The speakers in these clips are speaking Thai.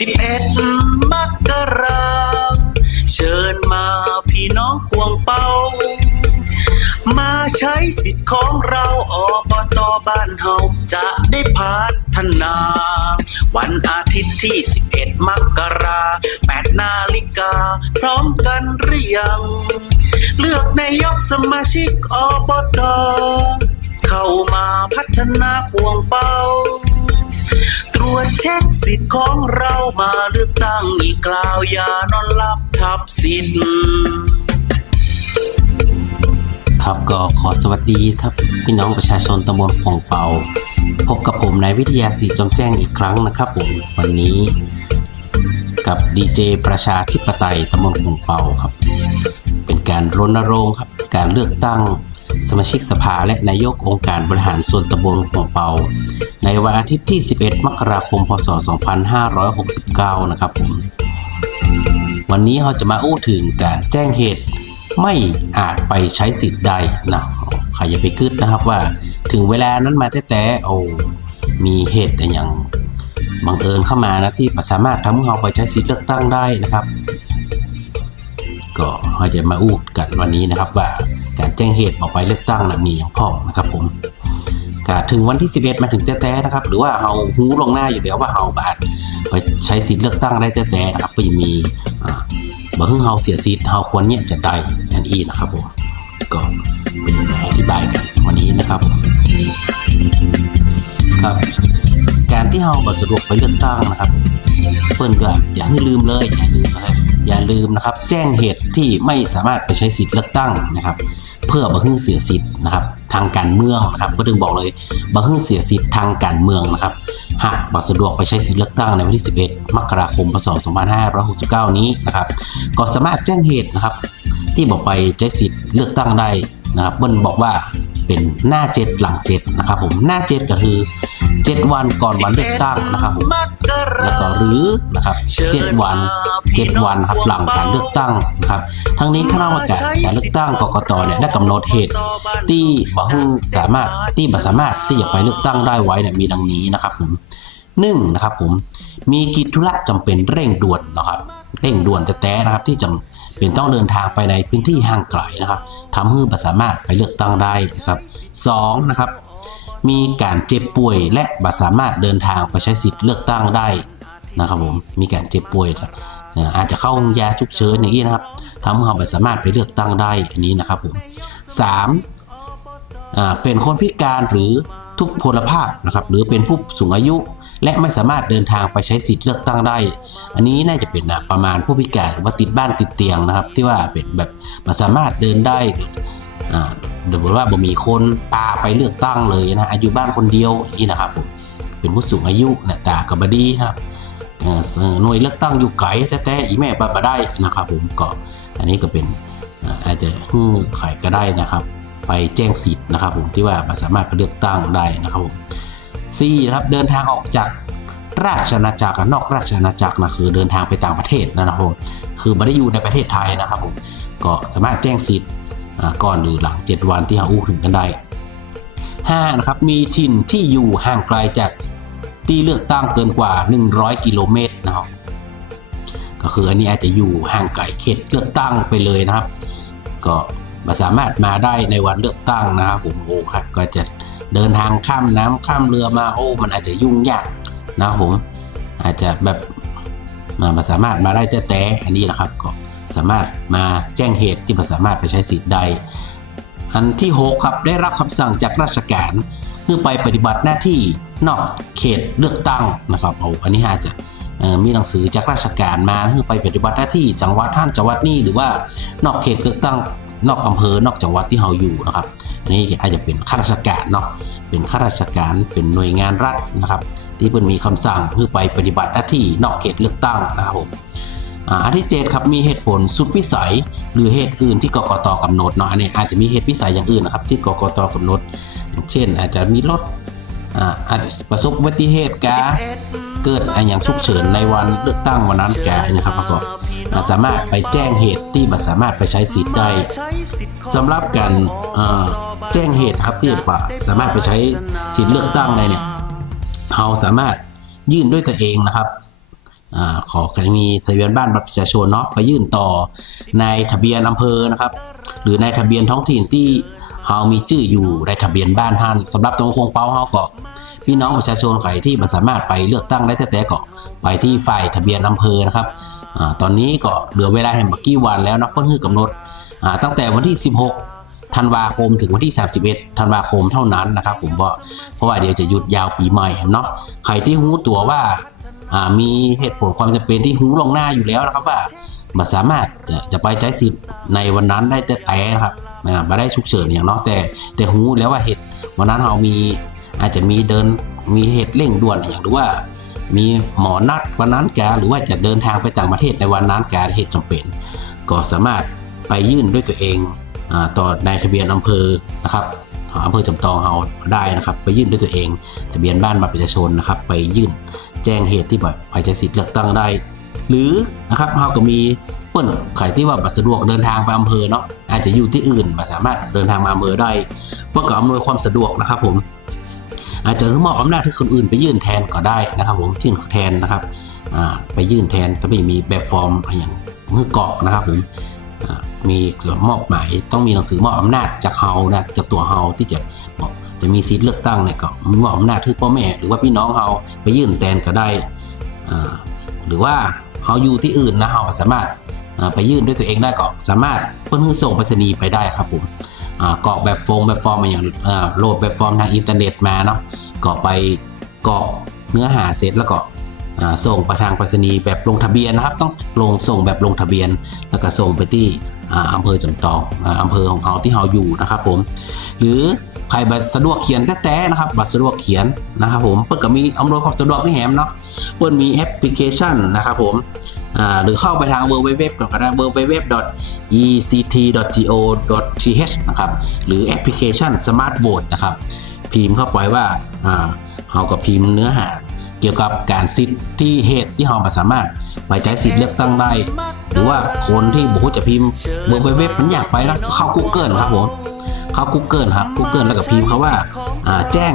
สิบเอ็ดมกราเชิญมาพี่น้องควงเป้า มาใช้สิทธิ์ของเราอบตบ้านเฮาจะได้พัฒนา วันอาทิตย์ที่ 11 มกรา8นาฬิกา พร้อมกันหรือยัง เลือกนายกสมาชิกอบตเข้ามาพัฒนาควงเป้า ตรวจเช็คสิทธิ์ของเรามาเลือกตั้งอีกกล่าวอย่านอนหลับทับสิทธิ์ครับก็ขอสวัสดีครับพี่น้องประชาชนตำบลขงเปา พบกับผมนายวิทยาศรีจอมแจ้งอีกครั้งนะครับผมวันนี้กับดีเจประชาธิปไตยตำบลขงเปาครับ เป็นการรณรงค์ครับการเลือกตั้งสมาชิกสภาและนายกองค์การบริหารส่วนตำบลขงเปา ในวันอาทิตย์ที่ 11 มกราคม พศ 2569 นะครับผม วันนี้เราจะมาอู้ถึงการแจ้งเหตุไม่อาจไปใช้สิทธิ์ใดนะใครอย่าไปคิดนะครับว่าถึงเวลานั้นมาแต่แต่โอ้มีเหตุอย่างบังเอิญเข้ามานะที่สามารถทำให้เราไปใช้สิทธิ์เลือกตั้งได้นะครับ ก็เราจะมาอู้กันวันนี้นะครับว่าการแจ้งเหตุออกไปเลือกตั้งนะมีอย่างพ่อนะครับผม ก็ถึงวันที่ 11 มาถึงแต่แต่นะครับ หรือว่าเราหูลงหน้าอยู่แล้วว่าเราบาดไปใช้สิทธิ์เลือกตั้งได้แต่แต่นะครับก็จะมีอ่าบ่เพิ่งเฮาเสียสิทธิ์เฮาควรเนี่ยจะได้นั่นอีนะครับผมก็เป็นอธิบายกันวันนี้นะครับครับการที่เฮาบ่สะดวกไปเลือกตั้งนะครับเปิ้นก็อย่าให้ลืมเลยอย่าลืมนะครับอย่าลืมนะครับ แจ้งเหตุที่ไม่สามารถไปใช้สิทธิ์เลือกตั้งนะครับ เพื่อบ่เพิ่งเสียสิทธิ์นะครับ ทางการเมืองนะครับ ก็ถึงบอกเลยบ่เพิ่งเสียสิทธิ์ทางการเมืองนะครับ หากบ่สะดวกไปใช้สิทธิเลือกตั้งในวันที่ 11 มกราคม พศ 2569 นี้นะครับ ก็สามารถแจ้งเหตุนะครับ ที่บอกไปใช้สิทธิ์เลือกตั้งได้นะครับเบิ้ลบอกว่าเป็นหน้าเจ็ดหลังเจ็ดนะครับผมหน้าเจ็ดก็คือ 7 วันก่อนวันเลือกตั้งนะครับผมแล้วก็หรือนะครับ7วัน 7 วันครับหลังการเลือกตั้งนะครับทั้งนี้คณะกรรมการการเลือกตั้งกกตเนี่ยได้กำหนดเหตุที่บ่ฮึ่งสามารถที่บ่สามารถที่จะไปเลือกตั้งได้ไว้เนี่ยมีดังนี้นะครับผมหนึ่งนะครับผมมีกิจธุระจำเป็นเร่งด่วนนะครับเร่งด่วนแต่แต่นะครับที่จำเป็นต้องเดินทางไปในพื้นที่ห่างไกลนะครับทำให้บ่สามารถไปเลือกตั้งได้นะครับสองนะครับ มีการเจ็บป่วยและบ่สามารถเดินทางไปใช้สิทธิ์เลือกตั้งได้นะครับผมมีการเจ็บป่วยอาจจะเข้าโรงยาฉุกเฉินอย่างนี้นะครับทำให้เราบ่สามารถไปเลือกตั้งได้อันนี้นะครับผมสามเป็นคนพิการหรือทุพพลภาพนะครับหรือเป็นผู้สูงอายุ และไม่สามารถเดินทางไปใช้สิทธิ์เลือกตั้งได้ อันนี้น่าจะเป็นนะประมาณผู้พิการหรือว่าติดบ้านติดเตียงนะครับ ที่ว่าเป็นแบบมันสามารถเดินได้ อ่าหรือว่าบ่มีคนพาไปเลือกตั้งเลยนะอายุบ้านคนเดียวนี่นะครับผมเป็นผู้สูงอายุเนะตากับบดีนะครับหน่วยเลือกตั้งอยู่ไกลแต่ๆอีแม่บ้าบ่ได้นะครับผมก็อันนี้ก็เป็นอาจจะฮื้อไขก็ได้นะครับ ไปแจ้งสิทธิ์นะครับ ผมที่ว่าสามารถไปเลือกตั้งได้นะครับผม4นะครับเดินทางออกจากราชอาณาจักรนอกราชอาณาจักรนะคือเดินทางไปต่างประเทศนะครับผมคือไม่ได้อยู่ในประเทศไทยนะครับผมก็สามารถแจ้งสิทธิ์ ก่อนหรือหลัง 7 วันที่เราอู้ถึงกันได้5นะครับมีถิ่นที่อยู่ห่างไกลจากที่เลือกตั้งเกินกว่า 100 กิโลเมตรนะครับก็คืออันนี้อาจจะอยู่ห่างไกลเขตเลือกตั้งไปเลยนะครับ ก็มาสามารถมาได้ในวันเลือกตั้งนะครับผมโอ้ครับก็จะเดินทางข้ามน้ำข้ามเรือมาโอ้ มันอาจจะยุ่งยากนะผมอาจจะแบบมามาสามารถมาได้แต่แต่อันนี้นะครับก็ สามารถมาแจ้งเหตุที่มาสามารถไปใช้สิทธิ์ได้ อันที่ 6 ครับได้รับคำสั่งจากราชการเพื่อไปปฏิบัติหน้าที่นอกเขตเลือกตั้งนะครับเอาอันนี้อาจะมีหนังสือจากราชการมาเพื่อไปปฏิบัติหน้าที่จังหวัดท่านจังหวัดนี้หรือว่านอกเขตเลือกตั้งนอกอำเภอนอกจังหวัดที่เราอยู่นะครับอันนี้อาจจะเป็นข้าราชการเนาะเป็นข้าราชการเป็นหน่วยงานรัฐนะครับ ที่เพิ่นมีคำสั่งเพื่อไปปฏิบัติหน้าที่นอกเขตเลือกตั้งนะครับผม อ่าอันที่เจ็ดครับมีเหตุผลสุดวิสัย หรือเหตุอื่นที่กกตกำหนดเนาะอันนี้อาจจะมีเหตุวิสัยอย่างอื่นนะครับที่กกตกำหนดอย่างเช่น อาจจะมีรถอ่าอาจจะประสบอุบัติเหตุกาเกิดอะไรอย่างฉุกเฉินในวันเลือกตั้งวันนั้นแกนะครับแล้วก็อ่าสามารถไปแจ้งเหตุที่บ่สามารถไปใช้สิทธิ์ได้สำหรับการอ่าแจ้งเหตุครับที่ว่าสามารถไปใช้สิทธิ์เลือกตั้งได้เนี่ยเราสามารถยื่นด้วยตัวเองนะครับอา ขอคดีมีทะเบียนบ้านบัตรประชาชนเนาะไปยื่นต่อในทะเบียนอำเภอนะครับ หรือในทะเบียนท้องถิ่นที่เฮามีชื่ออยู่ในทะเบียนบ้านท่านสำหรับตรงคงเป้าเฮาก็พี่น้องประชาชนใครที่บ่สามารถไปเลือกตั้งได้แต่ๆก็ไปที่ฝ่ายทะเบียนอำเภอนะครับอตอนนี้ก็เหลือเวลาแห่งบักกี้วันแล้วนะเพิ่อนคือกำหนดตั้งแต่วันที่ 16 ธันวาคมถึงวันที่ 31 ธันวาคมเท่านั้นนะครับ ผมเพราะเพราะว่าเดี๋ยวจะหยุดยาวปีใหม่เนาะใครที่รู้ตัวว่า มีเหตุผลความจำเป็นที่รู้ลวงหน้าอยู่แล้วนะครับว่ามาสามารถจะจะไปใช้สิทธิ์ในวันนั้นได้แต่แต่นะครับนะมาได้ฉุกเฉินอย่างเนาะแต่แต่รู้แล้วว่าเหตุวันนั้นเรามีอาจจะมีเดินมีเหตุเร่งด่วนอย่างหรือว่ามีหมอนัดวันนั้นแกหรือว่าจะเดินทางไปต่างประเทศในวันนั้นแกเหตุจำเป็น ก็สามารถไปยื่นด้วยตัวเองอต่อในทะเบียนอำเภอนะครับอำเภอจำตองเฮาได้นะครับ ไปยื่นด้วยตัวเอง ทะเบียนบ้านบัตรประชาชนนะครับ ไปยื่น แจ้งเหตุที่แบบไปใช้สิทธิ์เลือกตั้งได้ หรือนะครับเฮาก็มีเปิ้นใครที่ว่าบัตรสะดวกเดินทางไปอำเภอเนาะอาจจะอยู่ที่อื่นมาสามารถเดินทางมาอำเภอได้เพื่อก็อำนวยความสะดวกนะครับผมอาจจะมอบอำนาจให้คนอื่นไปยื่นแทนก็ได้นะครับผมยื่นแทนนะครับไปยื่นแทนถ้าไม่มีแบบฟอร์มอย่างเมือกอกนะครับผมอ่ามีมอบหมายต้องมีหนังสือมอบอำนาจจากเฮานะจากตัวเฮาที่จะบอก จะมีสิทธิ์เลือกตั้งเนี่ยก็มอบอำนาจให้พ่อแม่ หรือว่าพี่น้องเฮาไปยื่นแทนก็ได้หรือว่าเฮาอยู่ที่อื่นนะเฮาสามารถไปยื่นด้วยตัวเองได้ก็สามารถเพิ่นส่งไปรษณีย์ไปได้ครับผมอ่ากรอกแบบฟมแบบฟอร์มมาอย่างโหลดแบบฟอร์มทางอินเทอร์เน็ตมาเนาะก็ไปกรอกเนื้อหาเสร็จแล้วก็ส่งไปทางไปรษณีย์แบบลงทะเบียนนะครับ ต้องลงส่งแบบลงทะเบียน แล้วก็ส่งไปที่อำเภอจำตองอำเภอของเราที่เราอยู่นะครับผม หรือ ใครบัตรสะดวกเขียนแต้ๆนะครับ บัตรสะดวกเขียนนะครับผมเพิ่นก็มีอำนวยความสะดวกให้แหมเนาะเพิ่นมีแอปพลิเคชันนะครับผมหรือเข้าไปทาง www ก่อนก็ได้ www.ect.go.th นะครับ หรือแอปพลิเคชัน Smart Vote นะครับ พิมพ์เข้าไปว่าอ่าเราก็พิมพ์เนื้อหา เกี่ยวกับการสิทธิ์ที่เหตุที่เราสามารถไปใช้สิทธิ์เลือกตั้งได้ หรือว่าคนที่บอกว่าจะพิมพ์เว็บเว็บมันอยากไปนะเข้า Google ครับผม เข้า Google ครับ Google แล้วก็พิมพ์คาว่าแจ้ง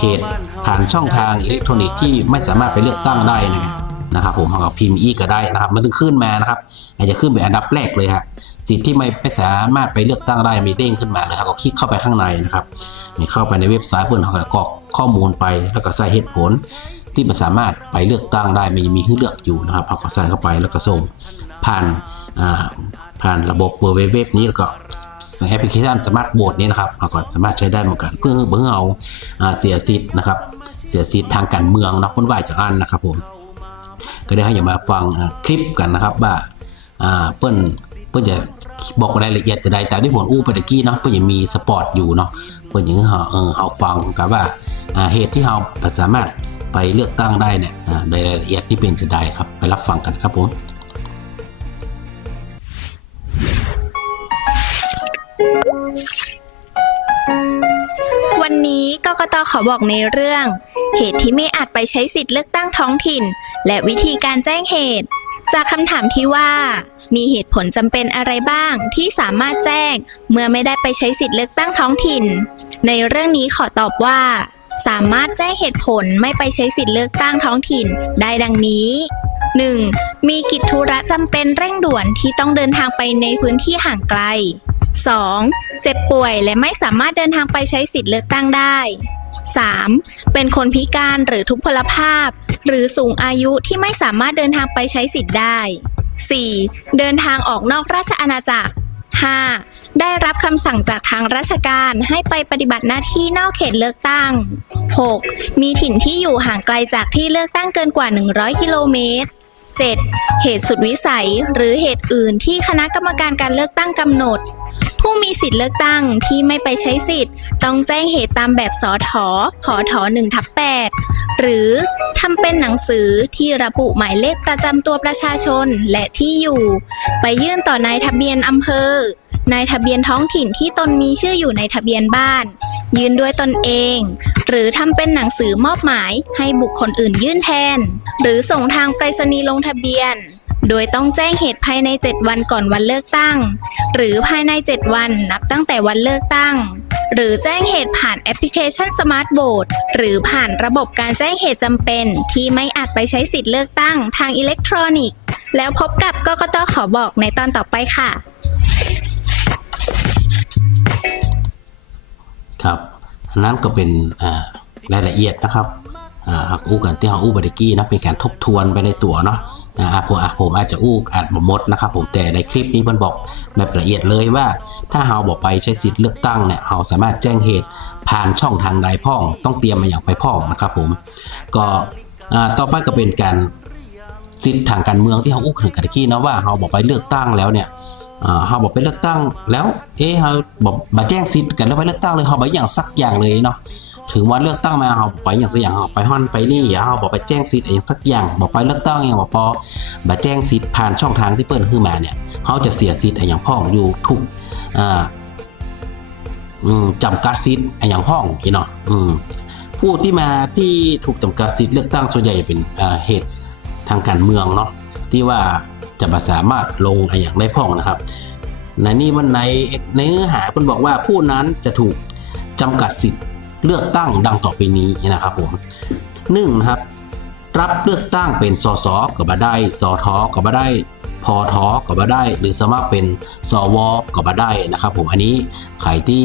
เหตุผ่านช่องทางอิเล็กทรอนิกส์ที่ไม่สามารถไปเลือกตั้งได้นะครับนะครับผมเขาพิมพ์อีกก็ได้นะครับ มันถึงขึ้นมานะครับ อาจจะขึ้นเป็นอันดับแรกเลยฮะสิทธิ์ที่ไม่ไม่สามารถไปเลือกตั้งได้มีเด้งขึ้นมาเลยครับก็คลิกเข้าไปข้างในนะครับนี่เข้าไปในเว็บไซต์เพื่อนเขาก็กรอกข้อมูลไปแล้วก็ใส่เหตุผลที่มันสามารถไปเลือกตั้งได้มีมีให้เลือกอยู่นะครับเขาก็ใส่เข้าไปแล้วก็ส่งผ่านผ่านระบบเว็บนี้แล้วก็ แอปพลิเคชันสมาร์ทโหวตนี้นะครับเราก็สามารถใช้ได้เหมือนกัน เพื่อเพื่อเอาเสียสิทธิ์นะครับ เสียสิทธิ์ทางการเมืองนะพ้นว่าจากอันนะครับผมก็ได้ให้อย่ามาฟังคลิปกันนะครับว่าเปิ้นเปิ้นจะบอกรายละเอียดจะได้แต่ที่ผมอู้ไปตะกี้เนาะเปิ้นยังมีสปอร์ตอยู่เนาะเปิ้นยังเราเออเราฟังกันว่าเหตุที่เราสามารถไปเลือกตั้งได้เนี่ยในรายละเอียดที่เป็นจะได้ครับไปรับฟังกันครับผม กกตขอบอกในเรื่อง เหตุที่ไม่อาจไปใช้สิทธิ์เลือกตั้งท้องถิ่น และวิธีการแจ้งเหตุ จากคำถามที่ว่า มีเหตุผลจำเป็นอะไรบ้างที่สามารถแจ้ง เมื่อไม่ได้ไปใช้สิทธิ์เลือกตั้งท้องถิ่น ในเรื่องนี้ขอตอบว่า สามารถแจ้งเหตุผลไม่ไปใช้สิทธิ์เลือกตั้งท้องถิ่น ได้ดังนี้ 1. มีกิจธุระจำเป็นเร่งด่วนที่ต้องเดินทางไปในพื้นที่ห่างไกล 2. เจ็บป่วยและไม่สามารถเดินทางไปใช้สิทธิ์เลือกตั้งได้ 3. เป็นคนพิการหรือทุพพลภาพ หรือสูงอายุที่ไม่สามารถเดินทางไปใช้สิทธิ์ได้ 4. เดินทางออกนอกราชอาณาจักร 5. ได้รับคำสั่งจากทางราชการให้ไปปฏิบัติหน้าที่นอกเขตเลือกตั้ง 6. มีถิ่นที่อยู่ห่างไกลจากที่เลือกตั้งเกินกว่า 100 กิโลเมตร 7. เหตุสุดวิสัย หรือเหตุอื่นที่คณะกรรมการการเลือกตั้งกำหนด ผู้มีสิทธิ์เลือกตั้งที่ไม่ไปใช้สิทธิ์ ต้องแจ้งเหตุตามแบบสอถอขอถอ1ทับ8หรือทำเป็นหนังสือที่ระบุหมายเลขประจำตัวประชาชนและที่อยู่ ไปยื่นต่อนายทะเบียนอำเภอนายทะเบียนท้องถิ่นที่ตนมีชื่ออยู่ในทะเบียนบ้าน ยื่นด้วยตนเอง หรือทำเป็นหนังสือมอบหมายให้บุคคลอื่นยื่นแทน หรือส่งทางไปรษณีย์ลงทะเบียน โดยต้องแจ้งเหตุภายใน 7 วันก่อนวันเลือกตั้ง หรือภายใน 7 วันนับตั้งแต่วันเลือกตั้ง หรือแจ้งเหตุผ่านแอปพลิเคชันสมาร์ทโบดหรือผ่านระบบการแจ้งเหตุจำเป็น ที่ไม่อาจไปใช้สิทธิ์เลือกตั้งทางอิเล็กทรอนิกส์ แล้วพบกับกกตขอบอกในตอนต่อไปค่ะ ครับนนั้นก็เป็นรายละเอียดนะครับ หักอู้กันที่เราอู้บริกี้นะเป็นการทบทวนไปในตัวเนาะอ่าผมอะผมอาจจะอู้อาจบ่มดนะครับผมแต่ในคลิปนี้มันบอกแบบละเอียดเลยว่า ถ้าเราบอกไปใช้สิทธิ์เลือกตั้งเนี่ยเราสามารถแจ้งเหตุผ่านช่องทางใดพ่องต้องเตรียมมาอย่างไปพ่องนะครับผมก็ต่อไปก็เป็นการสิทธิ์ทางการเมืองที่เราอู้ถึงกันตะกี้นะว่าเราบอกไปเลือกตั้งแล้วเนี่ยเขาบอกไปเลือกตั้งแล้วเอ๊ะเขาบอกมาแจ้งสิทธิ์กันแล้วไปเลือกตั้งเลยเขาไปอย่างสักอย่างเลยเนาะ ถึงวันเลือกตั้งมาเขาไปอย่างสักอย่างเขาไปฮอนไปนี่อย่าเขาบอกไปแจ้งสิทธิ์เองสักอย่างบอกไปเลือกตั้งอย่างบอกพอมาแจ้งสิทธิ์ผ่านช่องทางที่เปิ้ลขึ้นมาเนี่ยเขาจะเสียสิทธิ์อย่างพ่องอยู่ทุกอ่าจำกัดสิทธิ์อย่างพ่องอีเนาะอืมผู้ที่มาที่ถูกจำกัดสิทธิ์เลือกตั้งส่วนใหญ่เป็นเหตุทางการเมืองเนาะที่ว่าจะมาสามารถลงอย่างได้พ่องนะครับในนี่มันในในเนื้อหามันบอกว่าผู้นั้นจะถูกจำกัดสิทธิ์ เลือกตั้งดังต่อไปนี้นะครับผมหนึ่งนะครับ รับเลือกตั้งเป็นสสก็บ่ได้สอทอก็บ่ได้พอทอก็บ่ได้ หรือสมัครเป็นสวก็บ่ได้นะครับ ผมอันนี้ใครที่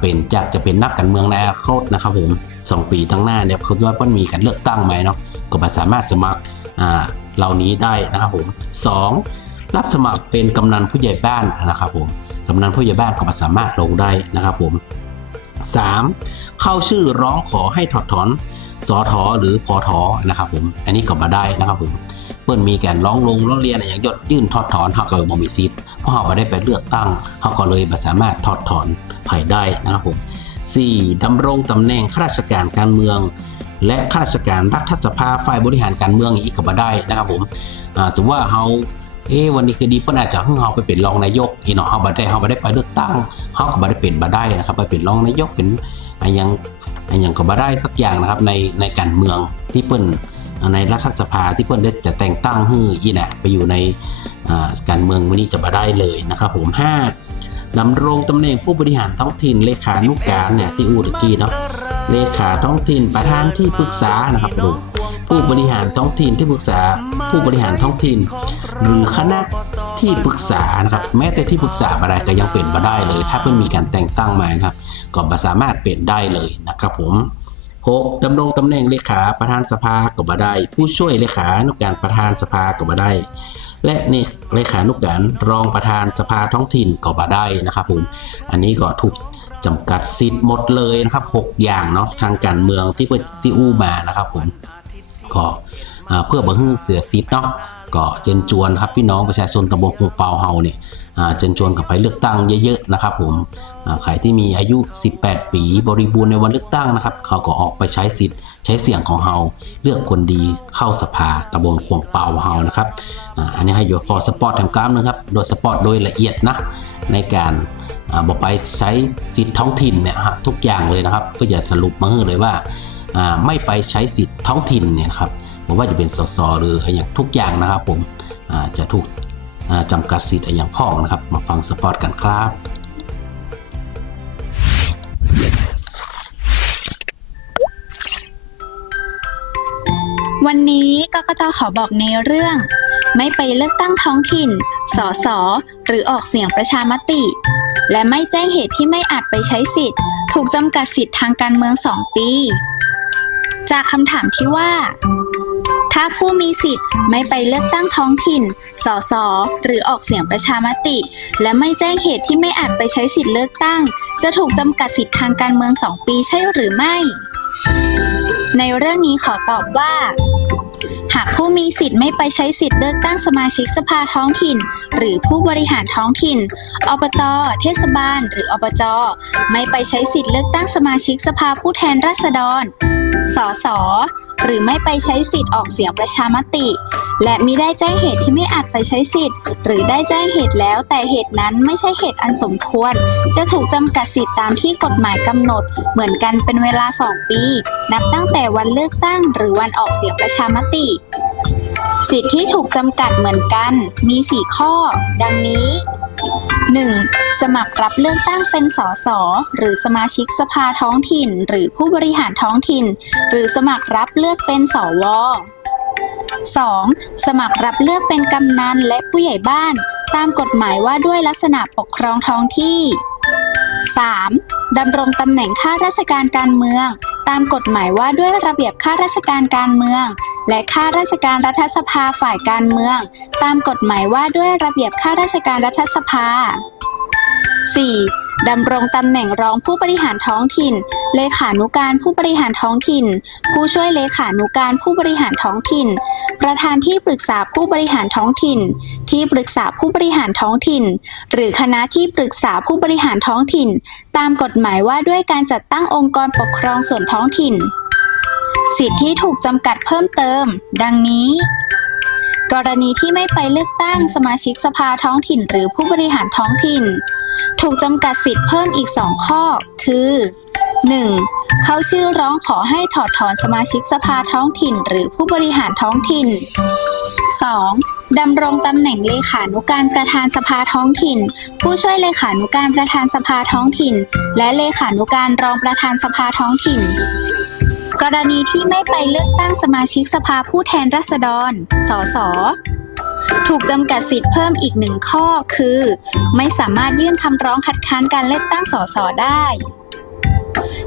เป็นอยากจะเป็นนักการเมืองในอนาคตนะครับ ผมสองปีตั้งหน้าเนี่ยคือว่ามันมีการเลือกตั้งไหมเนาะก็บ่สามารถสมัครอ่าเหล่านี้ได้นะครับผมสองรับสมัครเป็นกำนันผู้ใหญ่บ้านนะครับผมกำนันผู้ใหญ่บ้านก็มาสามารถลงได้นะครับผม 3. เข้าชื่อร้องขอให้ถอดถอนสอทอหรือพอทอนะครับผมอันนี้ก็มาได้นะครับผมเพื่อนมีการร้องลงร้องเรียนอย่างยดยื่นถอดถอนเขาก็บ่มีสิทธิ์เพราะเขาไม่ได้ไปเลือกตั้งเขาก็เลยไม่สามารถถอดถอนภายได้นะครับผม 4. ดำรงตำแหน่งข้าราชการการเมือง และข้าราชการรัฐสภาฝ่ายบริหารการเมืองอีกก็มาได้นะครับผมสมมติว่าเขา เอ้วันนี้คือดีเปิ้นอาจจะให้เฮาไปเป็นรองนายกอีเนาะเฮาบ่ได้เฮาบ่ได้ไปเลือกตั้งเฮาก็บ่ได้เป็นบ่ได้นะครับไปเป็นรองนายกเป็นอะไรยังอะไรยังก็บ่ได้สักอย่างนะครับในในการเมืองที่เปิ้นในรัฐสภาที่เปิ้นได้จะแต่งตั้งให้อีแหละไปอยู่ในอ่าการเมืองวันนี้จะบ่ได้เลยนะครับผม5ดำรงตำแหน่งผู้บริหารท้องถิ่นเลขานุการเนี่ยที่อูตะกี้เนาะ เลขาท้องถิ่นประธานที่ปรึกษานะครับผมผู้บริหารท้องถิ่นที่ปรึกษา ผู้บริหารท้องถิ่น หรือคณะที่ปรึกษานะครับแม้แต่ที่ปรึกษาอะไรก็ยังเป็นมาได้เลย ถ้าเพิ่งมีการแต่งตั้งมานะครับ ก็บ่สามารถเปลี่ยนได้เลยนะครับผม 6. ดำรงตำแหน่งเลขาประธานสภาก็บ่ได้ ผู้ช่วยเลขานุกการประธานสภาก็บ่ได้ และนี่เลขานุกการรองประธานสภาท้องถิ่นก็บ่ได้นะครับผม อันนี้ก็ถูก จำกัดสิทธิ์หมดเลยนะครับ 6 อย่างเนาะทางการเมืองที่ที่อู้มานะครับผมก็อ่าเพื่อบ่ให้เสียสิทธิ์เนาะก็เชิญชวนครับพี่น้องประชาชนตำบลคงเปาเฮาเนี่ยเชิญชวนกับไปเลือกตั้งเยอะๆนะครับผมใครที่มีอายุ 18 ปีบริบูรณ์ในวันเลือกตั้งนะครับ เขาก็ออกไปใช้สิทธิ์ใช้เสียงของเฮาเลือกคนดีเข้าสภาตำบลคงเปาเฮานะครับอันนี้ให้อยู่พอสปอร์ตแถมกล้ามนะครับโดยสปอร์ตโดยละเอียดนะในการ บอกไปใช้สิทธิ์ท้องถิ่นเนี่ยฮะทุกอย่างเลยนะครับ ก็อย่าสรุปมาให้เลยว่าไม่ไปใช้สิทธิ์ท้องถิ่นเนี่ยครับบอกว่าจะเป็นสสหรืออะไรอย่างทุกอย่างนะครับ ผมจะถูกอ่าจำกัดสิทธิ์อะไรอย่างพ่องนะครับ มาฟังสปอร์ตกันครับวันนี้กกตขอบอกในเรื่อง ไม่ไปเลือกตั้งท้องถิ่น สส หรือออกเสียงประชามติ และไม่แจ้งเหตุที่ไม่อาจไปใช้สิทธิ์ ถูกจำกัดสิทธิ์ทางการเมือง 2 ปี จากคำถามที่ว่า ถ้าผู้มีสิทธิ์ไม่ไปเลือกตั้งท้องถิ่น สส หรือออกเสียงประชามติ และไม่แจ้งเหตุที่ไม่อาจไปใช้สิทธิ์เลือกตั้ง จะถูกจำกัดสิทธิ์ทางการเมือง 2 ปีใช่หรือไม่ ในเรื่องนี้ขอตอบว่า หากผู้มีสิทธิ์ไม่ไปใช้สิทธิ์เลือกตั้งสมาชิกสภาท้องถิ่น หรือผู้บริหารท้องถิ่น อบต เทศบาล หรืออบจ ไม่ไปใช้สิทธิ์เลือกตั้งสมาชิกสภาผู้แทนราษฎร สส หรือไม่ไปใช้สิทธิ์ออกเสียงประชามติ และมิได้แจ้งเหตุที่ไม่อาจไปใช้สิทธิ์ หรือได้แจ้งเหตุแล้วแต่เหตุนั้นไม่ใช่เหตุอันสมควร จะถูกจำกัดสิทธิ์ตามที่กฎหมายกำหนด เหมือนกันเป็นเวลา 2 ปี นับตั้งแต่วันเลือกตั้ง หรือวันออกเสียงประชามติ สิทธิที่ถูกจำกัดเหมือนกัน มี 4 ข้อ ดังนี้ 1. สมัครรับเลือกตั้งเป็นสสหรือสมาชิกสภาท้องถิ่น หรือผู้บริหารท้องถิ่น หรือสมัครรับเลือกเป็นสว 2. สมัครรับเลือกเป็นกำนันและผู้ใหญ่บ้าน ตามกฎหมายว่าด้วยลักษณะปกครองท้องที่ 3. ดำรงตำแหน่งข้าราชการการเมือง ตามกฎหมายว่าด้วยระเบียบข้าราชการการเมือง และข้าราชการรัฐสภาฝ่ายการเมือง ตามกฎหมายว่าด้วยระเบียบข้าราชการรัฐสภา 4. ดำรงตำแหน่งรองผู้บริหารท้องถิ่น เลขานุการผู้บริหารท้องถิ่น ผู้ช่วยเลขานุการผู้บริหารท้องถิ่น ประธานที่ปรึกษาผู้บริหารท้องถิ่น ที่ปรึกษาผู้บริหารท้องถิ่น หรือคณะที่ปรึกษาผู้บริหารท้องถิ่น ตามกฎหมายว่าด้วยการจัดตั้งองค์กรปกครองส่วนท้องถิ่น สิทธิที่ถูกจำกัดเพิ่มเติม ดังนี้กรณีที่ไม่ไปเลือกตั้งสมาชิกสภาท้องถิ่นหรือผู้บริหารท้องถิ่น ถูกจำกัดสิทธิ์เพิ่มอีก 2 ข้อ คือ 1. เขาชื่อร้องขอให้ถอดถอนสมาชิกสภาท้องถิ่น หรือผู้บริหารท้องถิ่น 2. ดำรงตำแหน่งเลขานุการประธานสภาท้องถิ่น ผู้ช่วยเลขานุการประธานสภาท้องถิ่น และเลขานุการรองประธานสภาท้องถิ่น กรณีที่ไม่ไปเลือกตั้งสมาชิกสภาผู้แทนราษฎร สส ถูกจำกัดสิทธิ์เพิ่มอีกหนึ่งข้อคือ ไม่สามารถยื่นคำร้องคัดค้านการเลือกตั้งสสได้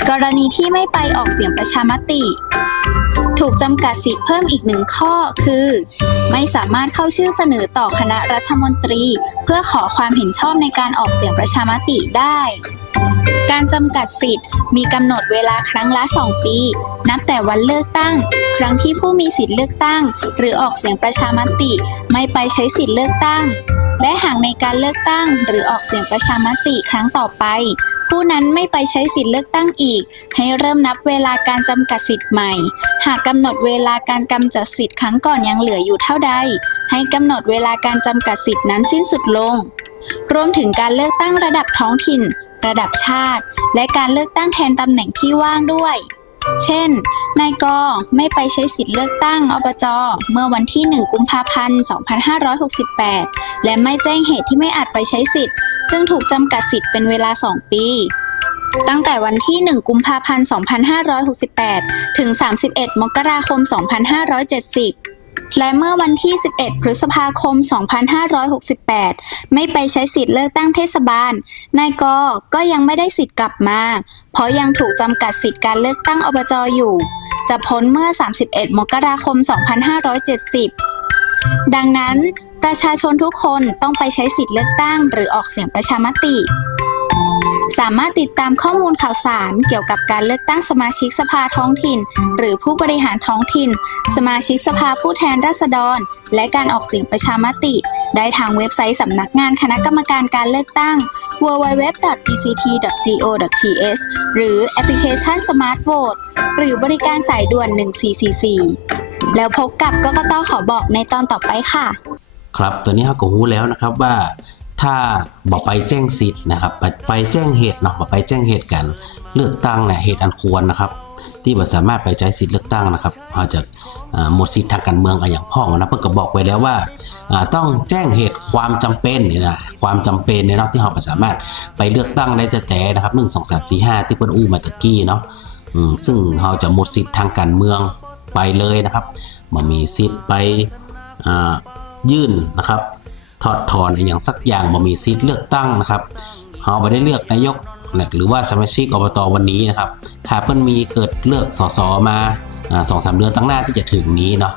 กรณีที่ไม่ไปออกเสียงประชามติ ถูกจำกัดสิทธิ์เพิ่มอีกหนึ่งข้อคือ ไม่สามารถเข้าชื่อเสนอต่อคณะรัฐมนตรี เพื่อขอความเห็นชอบในการออกเสียงประชามติได้ การจำกัดสิทธิ์ มีกำหนดเวลาครั้งละ 2 ปี นับแต่วันเลือกตั้ง ครั้งที่ผู้มีสิทธิ์เลือกตั้ง หรือออกเสียงประชามติ ไม่ไปใช้สิทธิ์เลือกตั้ง และหากในการเลือกตั้ง หรือออกเสียงประชามติครั้งต่อไป ผู้นั้นไม่ไปใช้สิทธิ์เลือกตั้งอีก ให้เริ่มนับเวลาการจำกัดสิทธิ์ใหม่ หากกำหนดเวลาการกำจัดสิทธิ์ครั้งก่อนยังเหลืออยู่เท่าใด ให้กำหนดเวลาการจำกัดสิทธินั้นสิ้นสุดลงรวมถึงการเลือกตั้งระดับท้องถิ่น ระดับชาติ และการเลือกตั้งแทนตำแหน่งที่ว่างด้วย เช่น นายกไม่ไปใช้สิทธิ์เลือกตั้งอบจเมื่อวันที่ 1 กุมภาพันธ์ 2568 และไม่แจ้งเหตุที่ไม่อาจไปใช้สิทธิ์ ซึ่งถูกจำกัดสิทธิ์เป็นเวลา 2 ปีตั้งแต่วันที่ 1 กุมภาพันธ์ 2568 ถึง 31 มกราคม 2570 และเมื่อวันที่ 11 พฤษภาคม 2568 ไม่ไปใช้สิทธิ์เลือกตั้งเทศบาล นายกก็ยังไม่ได้สิทธิ์กลับมา เพราะยังถูกจำกัดสิทธิ์การเลือกตั้งอบจอยู่ จะพ้นเมื่อ 31 มกราคม 2570 ดังนั้นประชาชนทุกคนต้องไปใช้สิทธิ์เลือกตั้ง หรือออกเสียงประชามติ สามารถติดตามข้อมูลข่าวสารเกี่ยวกับการเลือกตั้งสมาชิกสภาท้องถิ่น หรือผู้บริหารท้องถิ่น สมาชิกสภาผู้แทนราษฎร และการออกเสียงประชามติ ได้ทางเว็บไซต์สำนักงานคณะกรรมการการเลือกตั้ง www.ect.go.th หรือแอปพลิเคชัน Smart Vote หรือบริการสายด่วน 1444 แล้วพบกับกกตขอบอกในตอนต่อไปค่ะ ครับตอนนี้เราก็รู้แล้วนะครับว่า ถ้าบอกไปแจ้งสิทธิ์นะครับ ไปแจ้งเหตุเนาะบอกไปแจ้งเหตุกันเลือกตั้งเนี่ยเหตุอันควรนะครับ ที่บ่สามารถไปใช้สิทธิ์เลือกตั้งนะครับเราจะหมดสิทธิ์ทางการเมืองอะอย่างพ่อนะเพิ่นก็บอกไว้แล้วว่าต้องแจ้งเหตุความจำเป็นเนี่ยนะความจำเป็นเนี่ยเนาะที่เราสามารถไปเลือกตั้งได้แต่แต่นะครับ1 2 3 4 5ที่เพิ่นอู้มาตะกี้เนาะซึ่งเราจะหมดสิทธิ์ทางการเมืองไปเลยนะครับมันมีสิทธิ์ไปยื่นนะครับ ถอดถอนอย่างสักอย่างบ่มีสิทธิ์เลือกตั้งนะครับเราไม่ได้เลือกนายกหรือว่าสมาชิกอบตวันนี้นะครับถ้าเพิ่นมีเกิดเลือกสสมาสองสามเดือนตั้งหน้าที่จะถึงนี้เนาะ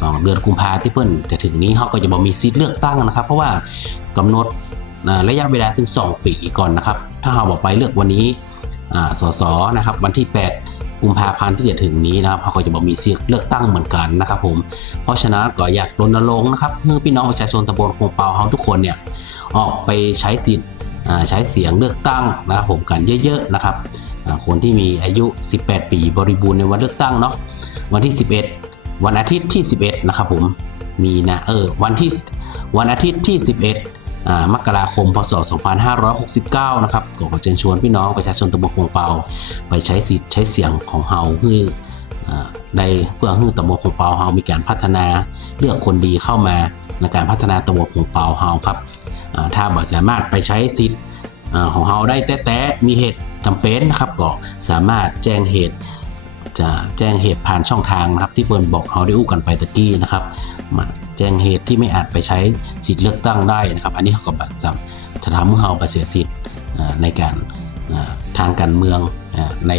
สองเดือนกุมภาที่เพิ่นจะถึงนี้เขาก็จะบ่มีสิทธิ์เลือกตั้งนะครับ เพราะว่ากำหนดระยะเวลาถึง 2 ปีก่อนนะครับ ถ้าเราบอกไปเลือกวันนี้สสนะครับ วันที่ 8 กุมภาพันธ์ที่จะถึงนี้นะครับเขาก็จะบอกมีเสิทธิ์เลือกตั้งเหมือนกันนะครับผมเพราะฉะนั้นก็อยากรณรงค์นะครับเพื่อพี่น้องประชาชนตำบลคงเปาเฮาทุกคนเนี่ยออกไปใช้สิทธิ์ใช้เสียงเลือกตั้งนะครับผมกันเยอะๆนะครับคนที่มีอายุ 18 ปีบริบูรณ์ในวันเลือกตั้งเนาะวันที่ 11 วันอาทิตย์ที่ 11 นะครับผมมีนะเออวันที่วันอาทิตย์ที่ 11 มกราคม พศ 2569 นะครับก็ขอเชิญชวนพี่น้องประชาชนตำบลคงเปา ไปใช้สิทธิ์ใช้เสียงของเฮาเพื่อได้เพื่อให้ตำบลคงเปาเฮามีการพัฒนาเลือกคนดีเข้ามาในการพัฒนาตำบลคงเปาเฮาครับถ้าบ่สามารถไปใช้สิทธิ์ของเราได้แต่แต่มีเหตุจำเป็นนะครับก็สามารถแจ้งเหตุ จะแจ้งเหตุผ่านช่องทางนะครับ ที่เปินบอกเราได้อู้กันไปตะกี้นะครับ มาแจ้งเหตุที่ไม่อาจไปใช้สิทธิ์เลือกตั้งได้นะครับ อันนี้เขาก็บัตรจำจะทำให้เราไปเสียสิทธิ์ในการทางการเมืองใน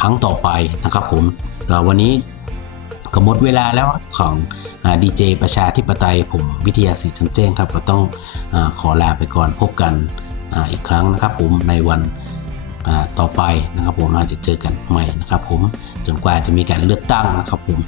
ครั้งต่อไปนะครับผมแล้ววันนี้ก็หมดเวลาแล้วของดีเจประชาธิปไตยผมวิทยาศิษย์ชันแจ้งครับ ก็ต้องอขอลาไปก่อนพบกันอ,อีกครั้งนะครับผมในวัน ต่อไปนะครับผมเราจะเจอกันใหม่นะครับผมจนกว่าจะมีการเลือกตั้งนะครับผม